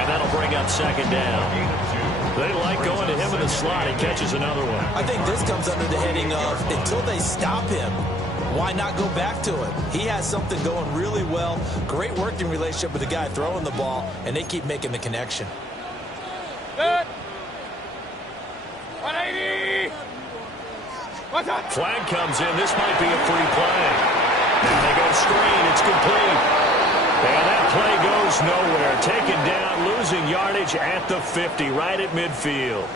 And that'll bring up second down. They like going to him in the slot. He catches another one. I think this comes under the heading of until they stop him, why not go back to it? He has something going really well. Great working relationship with the guy throwing the ball, and they keep making the connection. Good. 180. Flag comes in. This might be a free play. And they go screen. It's complete. And that play goes nowhere. Taken down, losing yardage at the 50, right at midfield.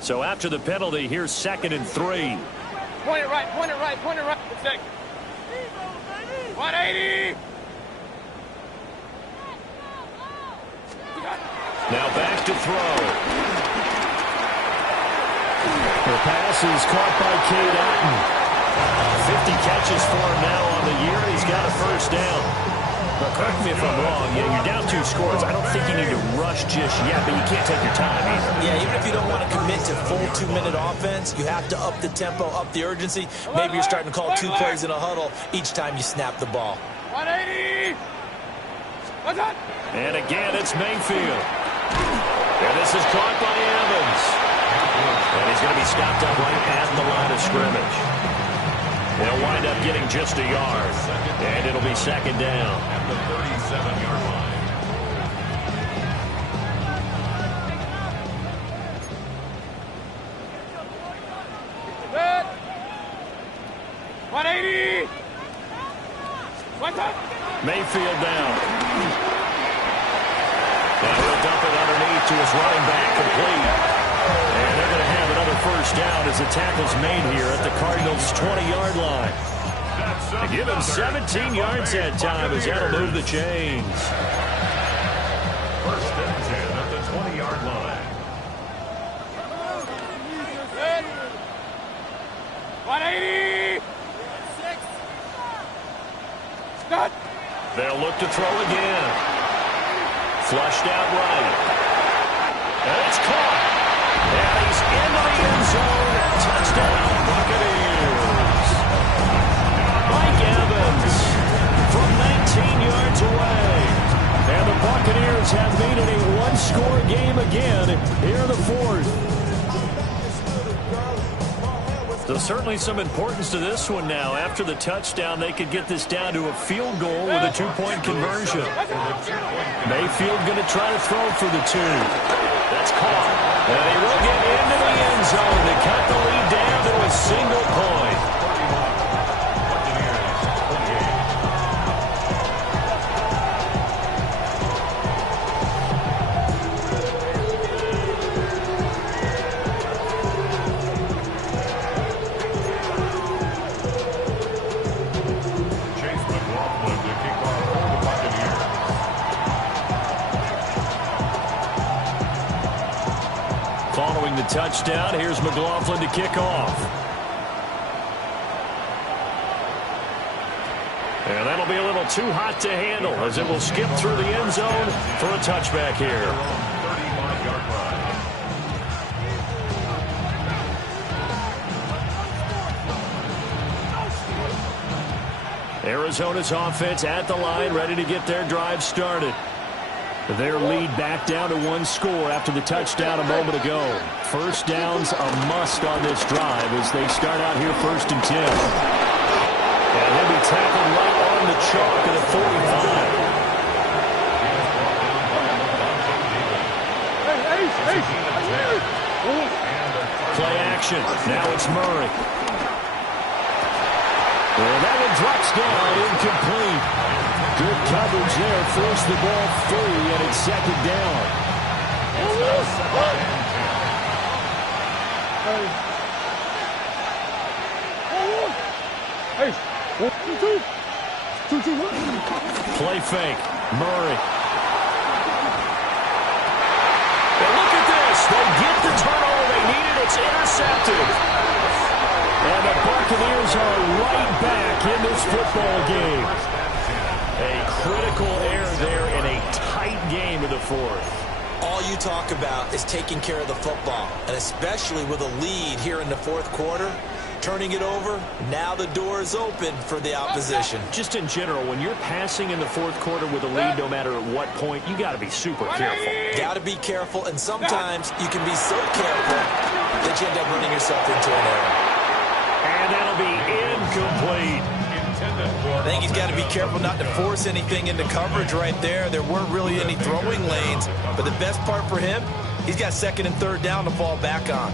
So after the penalty, here's 2nd and 3. Point it right. It's sick. 180. Now back to throw. The pass is caught by Cade Otton. 50 catches for him now on the year. He's got a first down. But correct me if I'm wrong. Yeah, you're down 2 scores. I don't think you need to rush just yet, but you can't take your time either. Yeah, even if you don't want to commit to full 2-minute offense, you have to up the tempo, up the urgency. Maybe you're starting to call 2 plays in a huddle each time you snap the ball. 180. What's that? And again, it's Mayfield. And this is caught by Evans. And he's going to be stopped up right at the line of scrimmage. They'll wind up getting just a yard. And it'll be second down. At the 37-yard line. Good. 180. What's that? Mayfield down. Now he'll dump it underneath to his running back, complete. And they're going to have another first down as the tackle's made here at the Cardinals' 20-yard line. They give him 17 yards that time as that'll move the chains. First and 10 at the 20-yard line. Good. 180. Stop. They'll look to throw again. Flushed out right. And it's caught. And he's into the end zone. Touchdown, Buccaneers. Mike Evans from 19 yards away. And the Buccaneers have made it a 1-score game again here in the 4th. So certainly some importance to this one now. After the touchdown, they could get this down to a field goal with a 2-point conversion. Mayfield going to try to throw for the 2. That's caught. And he will get into the end zone to cut the lead down to a single point. Following the touchdown, here's McLaughlin to kick off. And that'll be a little too hot to handle as it will skip through the end zone for a touchback here. 35-yard line. Arizona's offense at the line, ready to get their drive started. Their lead back down to one score after the touchdown a moment ago. First down's a must on this drive as they start out here 1st and 10. And he'll be tackled right on the chalk at a 45. Play action. Now it's Murray. And that one drops down, incomplete. Good coverage there. Forced the ball free, and it's 2nd down. Play fake. Murray. And look at this. They get the turnover they needed. It's intercepted. And the Buccaneers are right back in this football game. A critical error there in a tight game in the 4th. All you talk about is taking care of the football, and especially with a lead here in the 4th quarter, turning it over, now the door is open for the opposition. Just in general, when you're passing in the 4th quarter with a lead, no matter at what point, you got to be super careful. Got to be careful, and sometimes you can be so careful that you end up running yourself into an error. And that'll be incomplete. I think he's got to be careful not to force anything into coverage right there. There weren't really any throwing lanes, but the best part for him, he's got 2nd and 3rd down to fall back on.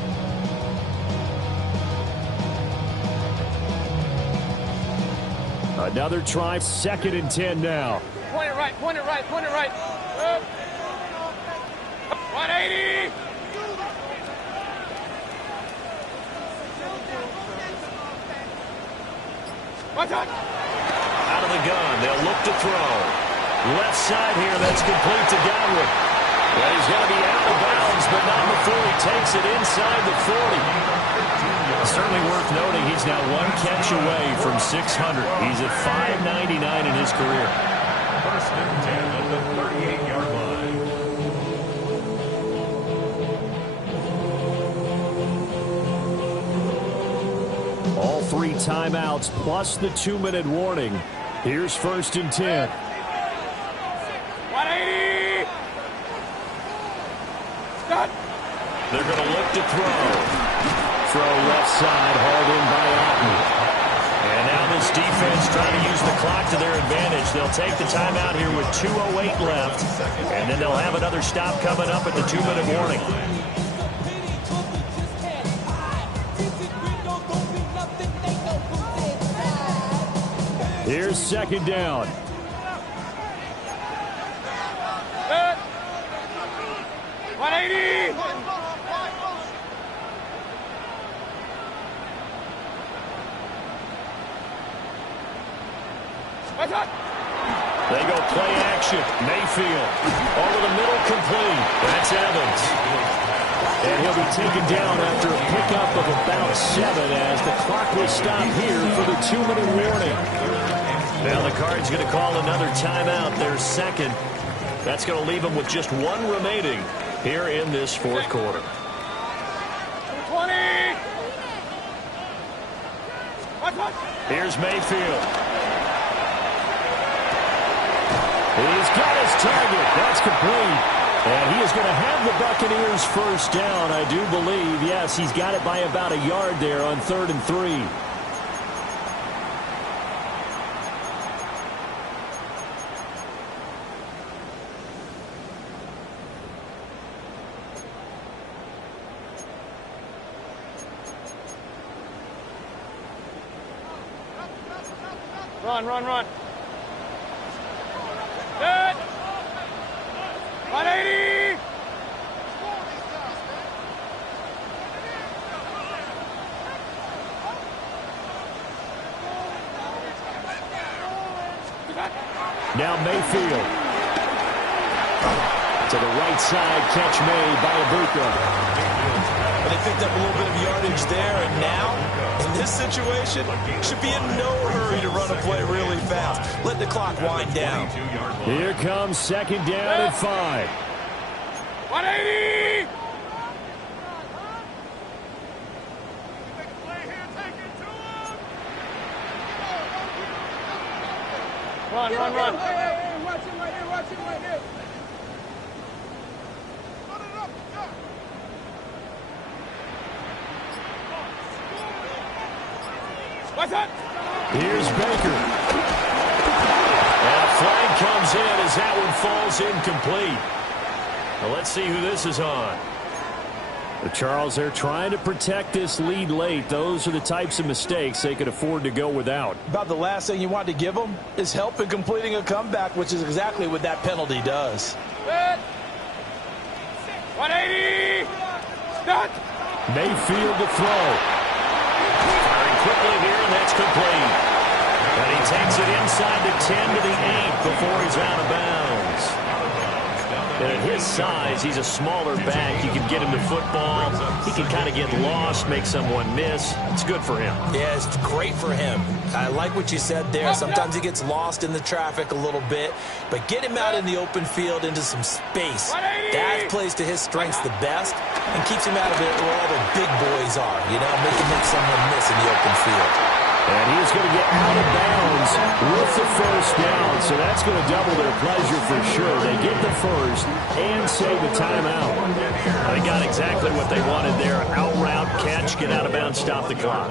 Another try, 2nd and 10 now. Point it right, point it right, point it right. 180! Out of the gun, they'll look to throw. Left side here, that's complete to Godwin. Well, he's going to be out of bounds, but not before he takes it inside the 40. Certainly worth noting he's now 1 catch away from 600. He's at 599 in his career. 1st and 10 at the 38-yard line. All 3 timeouts plus the 2-minute warning. Here's 1st and 10. 180! Stop! They're going to look to throw. Throw left side, hauled in by Otten. And now this defense trying to use the clock to their advantage. They'll take the timeout here with 2:08 left. And then they'll have another stop coming up at the 2-minute warning. Here's 2nd down. 180! They go play action. Mayfield over the middle, complete. That's Evans. And he'll be taken down after a pickup of about 7 as the clock will stop here for the 2-minute warning. Now the Cards going to call another timeout, their 2nd. That's going to leave them with just 1 remaining here in this 4th quarter. 20! Here's Mayfield. He's got his target. That's complete. And he is going to have the Buccaneers 1st down, I do believe. Yes, he's got it by about a yard there on 3rd and 3. Run, run, run. Good. 180. Now Mayfield. To the right side, catch made by Ibuka. Well, they picked up a little bit of yardage there, and now, in this situation, should be in no hurry to run a play really fast. Let the clock wind down. Here comes second down and 5. 180. Run, run, run. Hey, watch him right here, watch him right here. What's that? Here's Baker. And a flag comes in as that one falls incomplete. Well, let's see who this is on. The Charles, they're trying to protect this lead late. Those are the types of mistakes they could afford to go without. About the last thing you want to give them is help in completing a comeback, which is exactly what that penalty does. Good. 180. Stuck. Mayfield to throw. Firing quickly here, and that's complete. And he takes it inside the 10 to the 8 before he's out of bounds. And at his size, he's a smaller back. You can get him to football. He can kind of get lost, make someone miss. It's good for him. Yeah, it's great for him. I like what you said there. Sometimes he gets lost in the traffic a little bit, but get him out in the open field into some space. That plays to his strengths the best and keeps him out of it where all the big boys are, you know, make someone miss in the open field. And he's going to get out of bounds with the first down, so that's going to double their pleasure for sure. They get the first and save a timeout. They got exactly what they wanted there. Out route, catch, get out of bounds, stop the clock.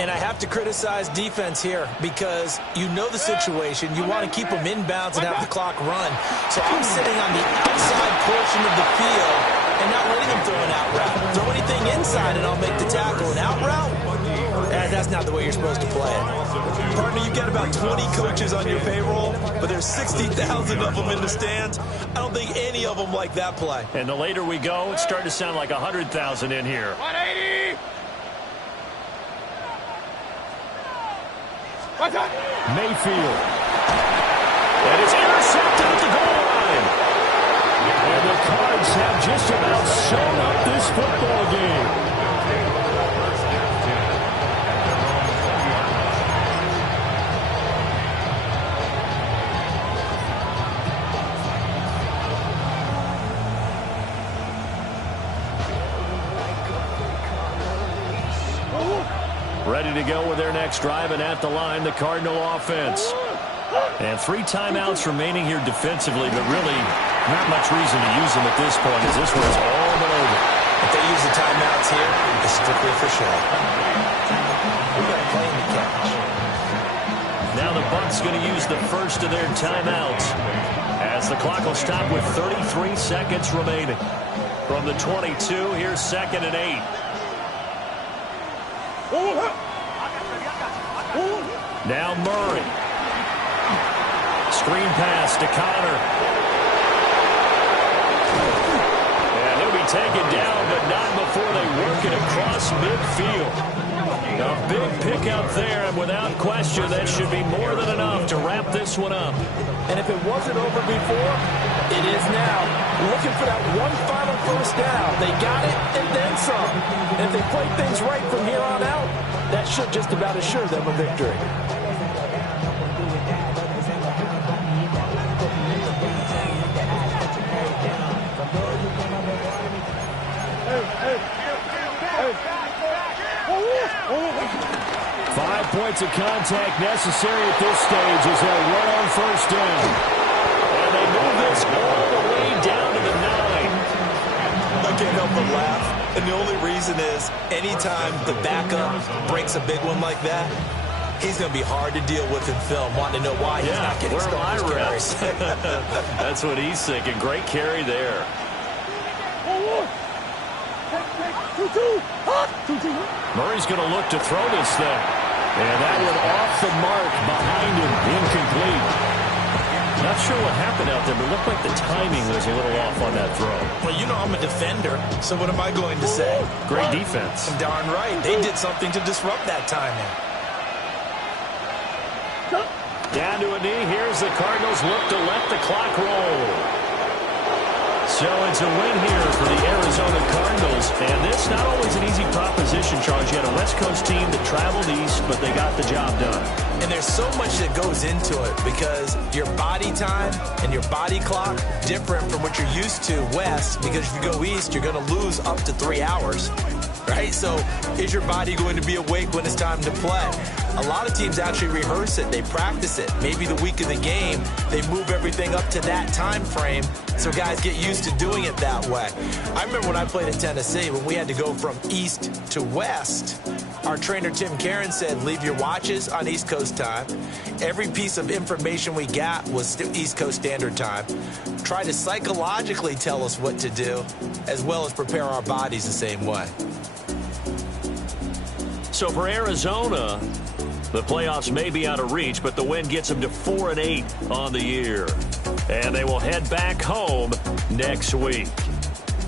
And I have to criticize defense here because you know the situation. You want to keep them in bounds and have the clock run. So I'm sitting on the outside portion of the field and not letting them throw an out route. Throw anything inside and I'll make the tackle. An out route? That's not the way you're supposed to play it. Partner, you've got about 20 coaches on your payroll, but there's 60,000 of them in the stands. I don't think any of them like that play. And the later we go, it's starting to sound like 100,000 in here. 180. What's that? Mayfield. And it's intercepted at the goal line. And the Cards have just about sewn up this football game. Ready to go with their next drive, and at the line, the Cardinal offense. And 3 timeouts remaining here defensively, but really not much reason to use them at this point, as this one's all but over. If they use the timeouts here, it's strictly for show. We've got to play in the catch. Now the Bucks going to use the first of their timeouts, as the clock will stop with 33 seconds remaining. From the 22, here's 2nd and 8. Now Murray. Screen pass to Connor. And he'll be taken down, but not before they work it across midfield. A big pickup there, and without question, that should be more than enough to wrap this one up. And if it wasn't over before, it is now. Looking for that one final first down. They got it and then some. And if they play things right from here on out, that should just about assure them a victory. Five points of contact necessary at this stage as they'll run on first down. And they move this all the way down to the 9. I can't help but laugh. And the only reason is anytime the backup breaks a big one like that, he's going to be hard to deal with in film, wanting to know why he's not getting started carries. That's what he's thinking. Great carry there. Murray's going to look to throw this thing. And that one off the mark behind him. Incomplete. Not sure what happened out there, but it looked like the timing was a little off on that throw. Well, you know I'm a defender, so what am I going to say? Great defense. Darn right. They did something to disrupt that timing. Down to a knee. Here's the Cardinals look to let the clock roll. So it's a win here for the Arizona Cardinals. And this not always an easy proposition, Charles. You had a West Coast team that traveled east, but they got the job done. And there's so much that goes into it because your body time and your body clock different from what you're used to west, because if you go east, you're going to lose up to 3 hours. Right? So is your body going to be awake when it's time to play? A lot of teams actually rehearse it. They practice it. Maybe the week of the game, they move everything up to that time frame so guys get used to doing it that way. I remember when I played in Tennessee, when we had to go from east to west, our trainer Tim Karen said, leave your watches on East Coast time. Every piece of information we got was East Coast Standard Time. Try to psychologically tell us what to do, as well as prepare our bodies the same way. So for Arizona, the playoffs may be out of reach, but the win gets them to 4-8 on the year. And they will head back home next week.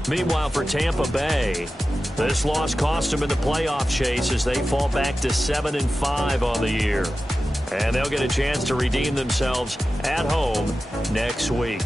Meanwhile, for Tampa Bay, this loss cost them in the playoff chase as they fall back to 7-5 on the year. And they'll get a chance to redeem themselves at home next week.